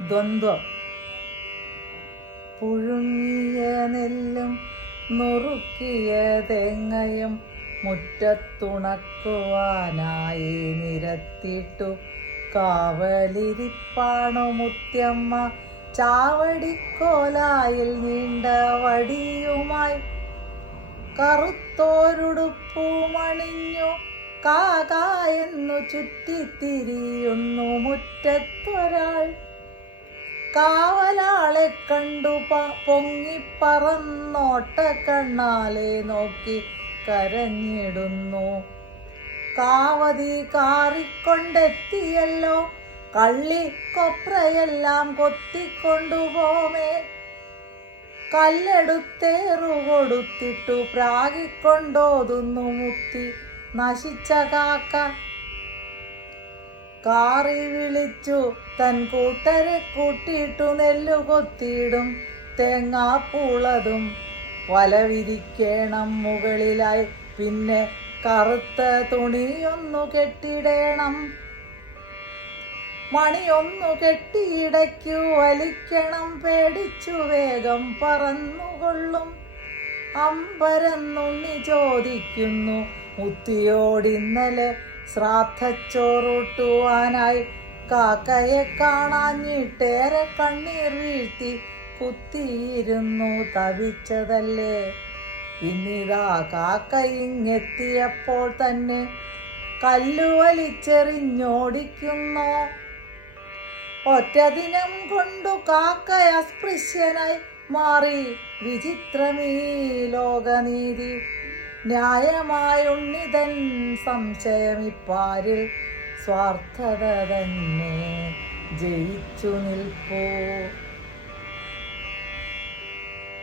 ദ്വന്ദ്വം. പുഴുങ്ങിയ നെല്ലും നുറുക്കിയ തേങ്ങയും മുറ്റത്തുണക്കുവാനായി നിരത്തിട്ടു കാവലിരിപ്പാണു മുത്യമ്മ. ചാവടിക്കോലായിൽ നീണ്ട വടിയുമായി കറുത്തോരുടുപ്പുമണിഞ്ഞു കാകാ എന്നു ചുറ്റിത്തിരിയുന്നു മുറ്റത്തൊരാൾ. കാവലാളെ കണ്ടു പൊങ്ങിപ്പറന്നോട്ട കണ്ണാലെ നോക്കി കരഞ്ഞിടുന്നു. കാവതി കാറിക്കൊണ്ടെത്തിയല്ലോ, കള്ളി കൊപ്രയെല്ലാം കൊത്തിക്കൊണ്ടുപോമേ. കല്ലെടുത്തേറു കൊടുത്തിട്ടു പ്രാഗിക്കൊണ്ടോതുന്നു മുത്തി നശിച്ച കാക്ക. കാറി വിളിച്ചു തൻ കൂട്ടരെ കൂട്ടിയിട്ടു നെല്ലു കൊത്തിയിടും തേങ്ങാപ്പൂളതും വലവിരിക്കേണം മുകളിലായി. പിന്നെ കറുത്ത തുണിയൊന്നു കെട്ടിടേണം, മണിയൊന്നു കെട്ടിയിടയ്ക്കു വലിക്കണം. പേടിച്ചു വേഗം പറന്നുകൊള്ളും അമ്പരന്നുണ്ണി ചോദിക്കുന്നു മുത്തിയോടിന്നലെ ശ്രാദ്ധച്ചോറൂട്ടുവാനായി കാക്കയെ കാണാഞ്ഞിട്ടേറെ കണ്ണീർ വീഴ്ത്തി കുത്തിയിരുന്നു തവിച്ചതല്ലേ. ഇന്നിതാ കാക്ക ഇങ്ങെത്തിയപ്പോൾ തന്നെ കല്ലു വലിച്ചെറിഞ്ഞോടിക്കുന്നോ. ഒറ്റ ദിനം കൊണ്ടു കാക്ക അസ്പൃശ്യനായി മാറി. വിചിത്രമീ ലോകനീതി, ന്യായമായുണ്ണിതൻ സംശയമിപ്പാരിൽ സ്വാർത്ഥത തന്നെ ജയിച്ചു നിൽപ്പൂ.